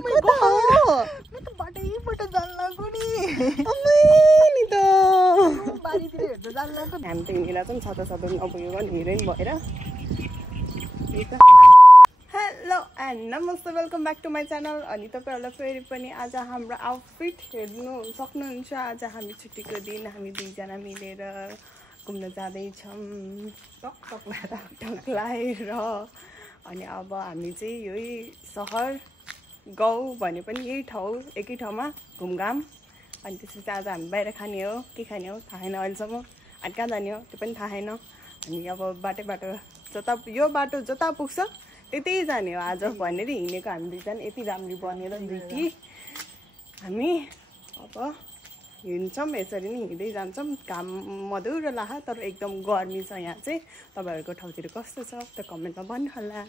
कता हो म त बाटैबाट जान लाग्यो नि अम्मै नि त बारीतिर हेर्दै जान लाग्यो हामी त हिँडेर चाहिँ छता छता नपुगेको नि हिँडै भएर हेलो एन्ड नमस्ते welcome back to my channel अनि तपाईँहरूलाई फेरि पनि आज हाम्रो आउटफिट हेर्नु सक्नुहुन्छ आज हामी छुट्टीको दिन हामी दुईजना मिलेर घुम्न जाँदैछौँ टक लगाएर अनि अब हामी चाहिँ यही सहर गाउँ भने पनि यही ठाउँ एकै ठाउँमा घुमघाम अनि त्यसपछि आज हामी बाहिर खाने हो के खाने हो थाहा छैन अहिलेसम्म अनि कहाँ जाने हो त्यो पनि थाहा छैन अनि अब बाटो जता यो बाटो जता पुग्छ त्यतै जाने हो आज भनेर हिँडेको हामी दुईजना यति राम्ररी बनेर दुईटी हामी अब हिँड्छौँ यसरी नै हिँड्दै जान्छौँ घाम मधुरो लाहा तर एकदम गर्मी छ यहाँ चाहिँ तपाईँहरूको ठाउँतिर कस्तो छ त्यो कमेन्टमा भन्नु होला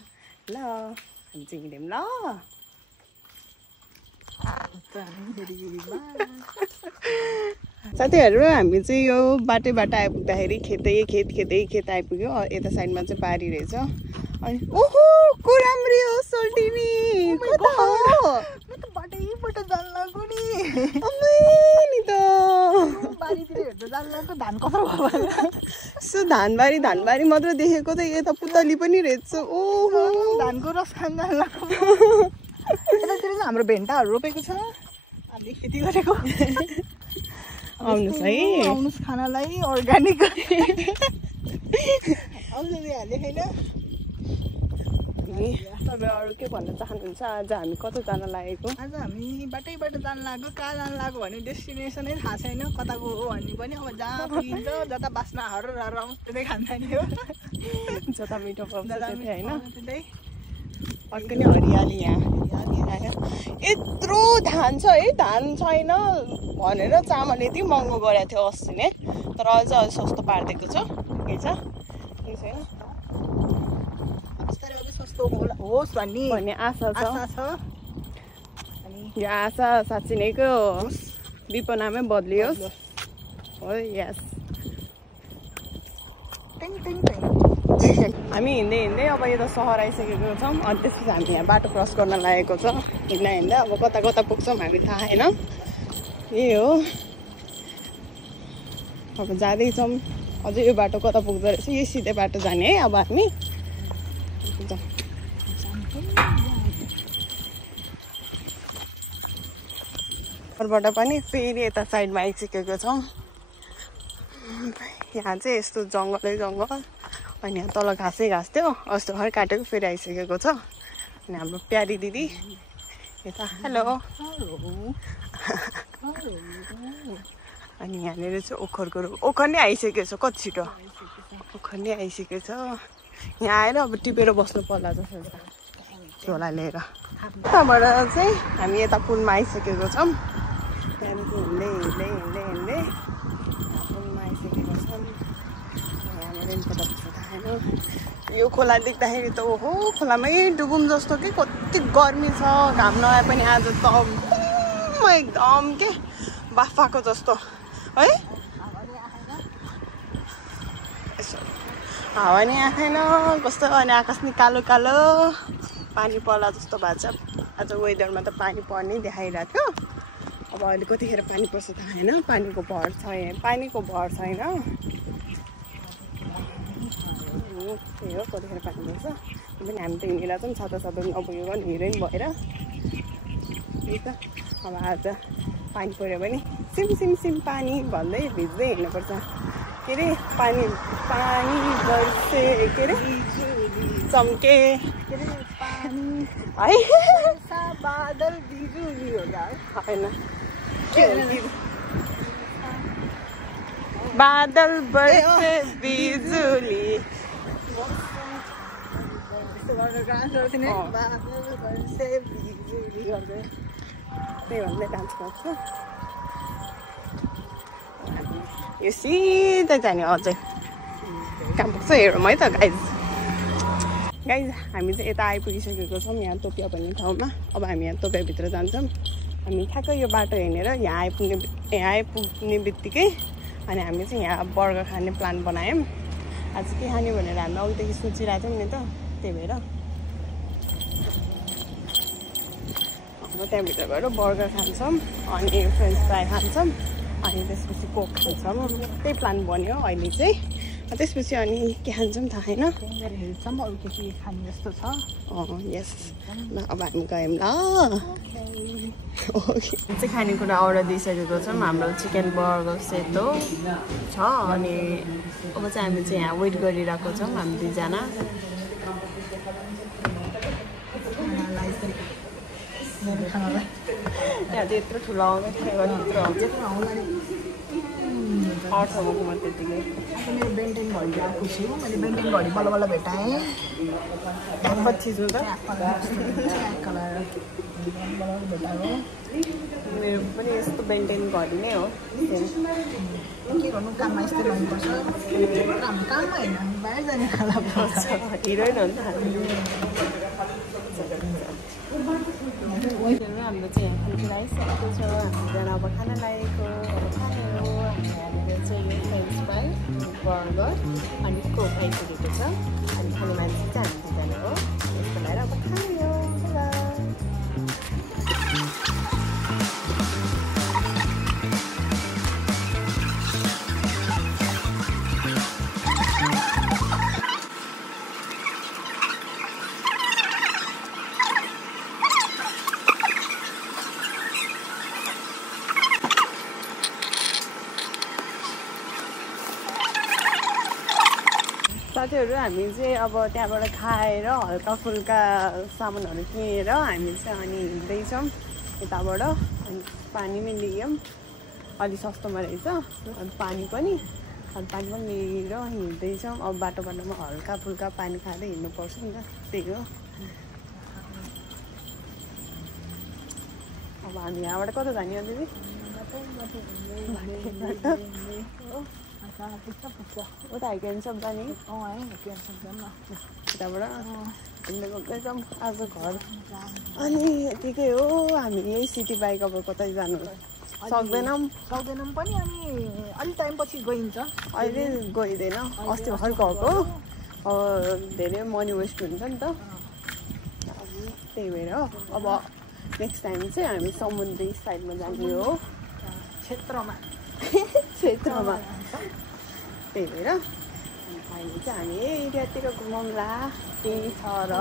ल हामी चाहिँ हिँड्यौँ ल साथीहरू हामी चाहिँ यो बाटो आइपुग्दाखेरि खेत आइपुग्यो यता साइडमा चाहिँ बारी रहेछ अनि ओहो को राम्री हो सोल्टिनी कता हो म त बाटैबाट जान लाग्यो नि अम्मै नि त बारीतिर हेर्दै जान लाग्यो धान कत्रो भयो सो धानबारी मात्र देखेको त यता पुतली पनि रहेछ ओहो धानको रस खान जान लाग्यो यतातिर चाहिँ हाम्रो भेन्टाहरू रोपेको छ हामीले खेती गरेको आउनुहोस् है आउनुहोस् खानालाई अर्ग्यानिक आउँछ हाले होइन तपाईँ अरू के भन्न चाहनुहुन्छ आज हामी कता जान लागेको आज हामी बाटैबाट जान लाग्यो कहाँ जान लाग्यो भने डेस्टिनेसनै थाहा छैन कताको हो भन्ने पनि अब जहाँ पुगिन्छ जता बास्नाहरू आउँछ त्यतै खान्छ हो जता मिठो पाउँछ त्यतै होइन त्यतै अर्को नै हरियाली यहाँ यत्रो धान छ है धान छैन भनेर चामल यति महँगो गरेको थियो अस्ति नै तर अझ सस्तो पारिदिएको छ के छ केही छैन सस्तो होस् भन्ने आशा छ अनि यो आशा साँच्ची नैको विपनामै बदलियोस् हो यस हामी हिँड्दै अब यता सहर आइसकेको छौँ अनि त्यसपछि हामी यहाँ बाटो क्रस गर्न लागेको छ हिँड्दा अब कता पुग्छौँ हामी थाहा छैन यही हो अब जाँदैछौँ अझै यो बाटो कता पुग्दो रहेछ यही सिधै बाटो जाने है अब हामी बाट पनि फेरि यता साइडमा आइसकेको छौँ यहाँ चाहिँ यस्तो जङ्गल अनि यहाँ तल घाँसै घाँस थियो अस्ति भर्खर काटेको फेरि आइसकेको छ अनि हाम्रो प्यारी दिदी यता हेलो अनि यहाँनिर चाहिँ ओखर नै आइसकेको छ कति छिटो ओखर नै आइसकेको छ यहाँ आएर अब टिपेर बस्नु पर्ला जस्तो छ झोला लिएर यताबाट चाहिँ हामी यता पुलमा आइसकेको छौँ त्यहाँदेखि हिँड्दै पुलमा आइसकेको छौँ यहाँनिर कता पुग्छ थाहा छैन यो खोला देख्दाखेरि त ओहो खोलामै डुबुम जस्तो कि कति गर्मी छ घाम नआए पनि आज त एकदम के बाफाको जस्तो है हावा नि आएन कस्तो अनि आकाश नि कालो पानी पर्ला जस्तो भएको छ आज वेदरमा त पानी पर्ने देखाइरहेको थियो अब अहिले कतिखेर पानी पर्छ थाहा छैन पानीको भर छैन त्यही हो कतिखेर पानी पर्छ पनि हामी त हिँडेर चाहिँ छता नपुगेको नि हिँडै भएर त्यही त अब आज पानी पऱ्यो भने सिम पानी भन्दै भिज्दै हिँड्नुपर्छ के अरे पानी बर्से के अरे चम्के है बादल बिजुली हो होइन बादल बर्से बिजुली त्यही भन्दै डान्स गर्छु यो सिधै जाने अझै कहाँ पुग्छ हेरौँ है त गाइज हामी चाहिँ यता आइपुगिसकेको छौँ यहाँ तोपिया भन्ने ठाउँमा अब हामी यहाँ तोपियाभित्र जान्छौँ हामी ठ्याक्कै यो बाटो हिँडेर यहाँ आइपुग्ने बित्तिकै अनि हामी चाहिँ यहाँ बर्गर खाने प्लान बनायौँ आज के खाने भनेर हामी अघिदेखि सोचिरहेको थियौँ नि त त्यही भएर अब त्यहाँभित्र गएर बर्गर खान्छौँ अनि फ्रेन्च फ्राई खान्छौँ अनि त्यसपछि कोक खान्छौँ त्यही प्लान बन्यो अहिले चाहिँ त्यसपछि अनि के खान्छौँ थाहा छैन हेर्छौँ अरू के खाने जस्तो छ यस ल अब हामी गयौँ ल ओके चाहिँ खानेकुरा अर्डर दिइसकेको छौँ हाम्रो चिकन बर्गर सेतो छ अनि अब चाहिँ हामी चाहिँ यहाँ वेट गरिरहेको छौँ हामी दुईजना त्यहाँ चाहिँ यत्रो ठुलो आउने त्यत्रो आउँछ 8 सम्मको त्यतिकै मेरो बेन्टेन घडी आएको छु मैले बेन्टेन घडी बल्ल बल्ल भेटाएँ कति छु त कलर भेटाएको मेरो पनि यस्तो बेन्टेन घडी नै हो के गर्नु काममा यस्तै गर्नुपर्छ हाम्रो काममा होइन बाहिर जाने खाला हिरोइन हो नि त हाम्रो चाहिँ यहाँ फुड आइसकेको छ हामीजना अब खाना लागेको अब खाने हो हामीले चाहिँ यो फ्रेन्च फ्राई बर्गर अनि कोक आइसकेको छ अनि खाने मान्छे चाहिँ हामी दुईजना हो यसको लागि अब खाने हो साथीहरू हामी चाहिँ अब त्यहाँबाट खाएर हल्का फुल्का सामानहरू किनेर हामी चाहिँ अनि हिँड्दैछौँ यताबाट अनि पानी पनि लियौँ अलि सस्तोमा रहेछ अनि पानी पनि लिएर हिँड्दैछौँ अब बाटोमा हल्का फुल्का पानी खाँदै हिँड्नुपर्छ नि त त्यही हो अब हामी यहाँबाट कता जाने हो दिदी उता हाइकेन्सप जाने यताबाट हिँडेको एकदम आज घर अनि यतिकै हो हामी यही सिटी बाइक अब कतै जानु सक्दैनौँ पनि अनि अलि टाइम पछि गइन्छ अहिले गइँदैन अस्ति भर्खर गएको अब धेरै मनी वेस्ट हुन्छ नि त त्यही भएर अब नेक्स्ट टाइम चाहिँ हामी समुद्री साइडमा जाने हो क्षेत्रमा त्यही भएर अहिले चाहिँ हामी एरियातिर घुमाउँला त्यही छ र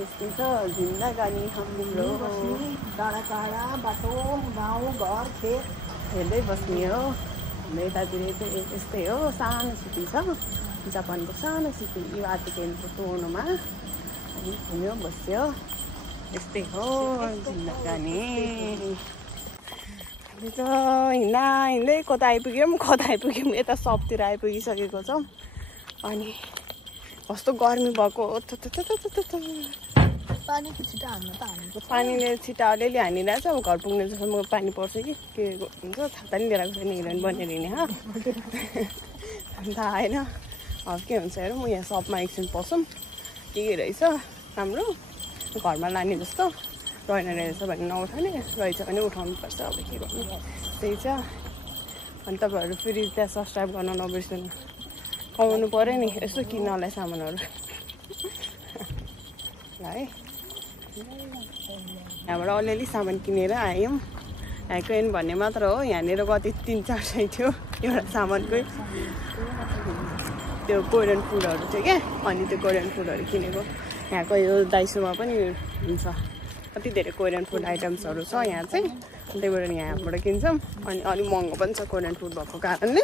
यस्तै छ जिन्दगानी हाम्रो टाढा टाढा बाटो गाउँ घर खेत हेर्दै बस्ने हो हाम्रो यतातिर चाहिँ यस्तै हो सानो सिटी छ जापानको सानो सिटी यो आर्टिकेनको टोर्नोमा अनि घुम्यो बस्यो यस्तै हो जिन्दगानी त हिँड्दै कता आइपुग्यौँ यता सबतिर आइपुगिसकेको छौँ अनि कस्तो गर्मी भएको पानीले छिटा अलिअलि हानिरहेछ अब घर पुग्ने जसम्म पानी पर्छ कि के हुन्छ छाता नि लिएर आएको छैन हिरोइन बनेर हिँड्ने अन्त आएन अब के हुन्छ हेरौँ म यहाँ सपमा एकछिन पसौँ के रहेछ राम्रो घरमा लाने जस्तो रहेन रहेछ भने नउठाउने रहेछ भने उठाउनुपर्छ अब के गर्नु त्यही छ अनि तपाईँहरू फेरि त्यहाँ सब्सक्राइब गर्न नबिर्सनु कमाउनु पऱ्यो नि यसो किन्नलाई सामानहरू ल है यहाँबाट अलिअलि सामान किनेर आयौँ ह्याकोइन भन्ने मात्र हो यहाँनिर कति 3-4 सय थियो एउटा सामानकै त्यो कोरियन फुडहरू थियो क्या अनि त्यो कोरियन फुडहरू किनेको यहाँको यो दाइसोमा पनि हुन्छ कति धेरै कोरियन फुड आइटम्सहरू छ यहाँ चाहिँ त्यही भएर यहाँबाट किन्छौँ अनि अलिक महँगो पनि छ कोरियन फुड भएको कारणले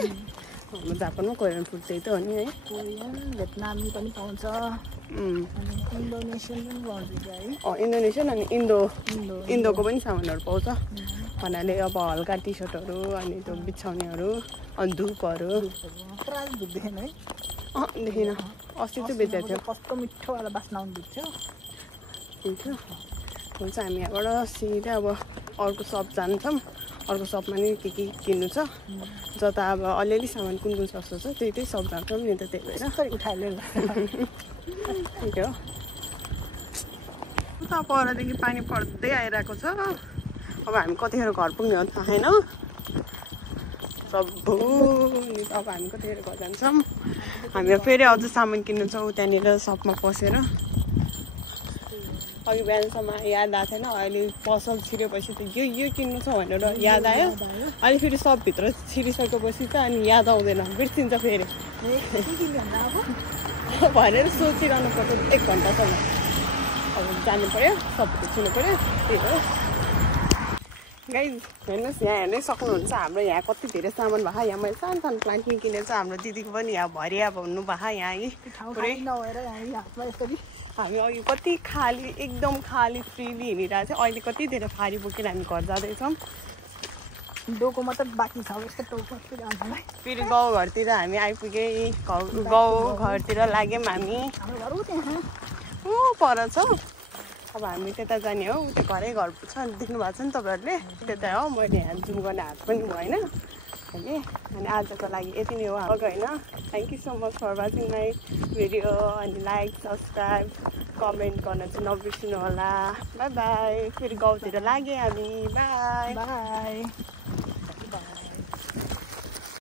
हाम्रो जापानमा कोरियन फुड त्यही त हो नि है कोरियन भियतनामी पनि पाउँछ इन्डोनेसियन पनि पाउँछ है इन्डोनेसियन अनि इन्डोको पनि सामानहरू पाउँछ भन्नाले अब हल्का टी सर्टहरू अनि त्यो बिछाउनेहरू अनि धुपहरू देखेन है देखिनँ अस्ति चाहिँ बेचेको थियो कस्तो मिठोवाला बास्ना आउँदै थियो हुन्छ हामी यहाँबाट सिधै अब अर्को सप जान्छौँ अर्को सपमा नि के किन्नु छ जता अब अलिअलि सामान कुन सस्तो छ त्यही सप जान्छौँ नि त त्यही भएर उठाएर ठिकै हो उता परदेखि पानी पर्दै आइरहेको छ अब हामी कतिखेर घर पुग्ने हो थाहा छैन सब्बु नि अब हामी कतिखेर घर जान्छौँ हामी फेरि अझ सामान किन्नु छ त्यहाँनिर सपमा पसेर अघि बिहानसम्म याद आएको थिएन अहिले पसल छिरेपछि त यो किन्नु छ भनेर याद आयो अनि फेरि सबभित्र छिरिसकेपछि त अनि याद आउँदैन बिर्सिन्छ फेरि भनेर सोचिरहनु पर्छ 1 घन्टासम्म अब जानु पर्यो सबको छिर्नु पर्यो त्यही हो गाइज हेर्नुहोस् यहाँ हेर्नै सक्नुहुन्छ हाम्रो यहाँ कति धेरै सामान भएको यहाँ मैले सानो सानो प्लान्ट किनेको छ हाम्रो दिदीको पनि यहाँ भरिया भन्नु भएको यहाँ पुरै हामी अघि कति खाली एकदम खाली फ्रीली हिँडिरहेको छ अहिले कति धेरै फारी बोकेर हामी घर जाँदैछौँ डोको मात्र बाँकी छ फेरि गाउँघरतिर हामी आइपुगे गाउँघरतिर लाग्यौँ हामी ऊ पर छ अब हामी त्यता जाने हो उता घरै घर छ देख्नु भएको छ नि तपाईँहरूले त्यता हो मैले यहाँ जुम गर्ने हात पनि भएन अनि आजको लागि यति नै हो होइन thank you so much for watching my video अनि लाइक सब्सक्राइब कमेन्ट गर्न चाहिँ नबिर्सिनु होला बाई बाई फेरि गाउँतिर लाग्यो हामी बाई बाई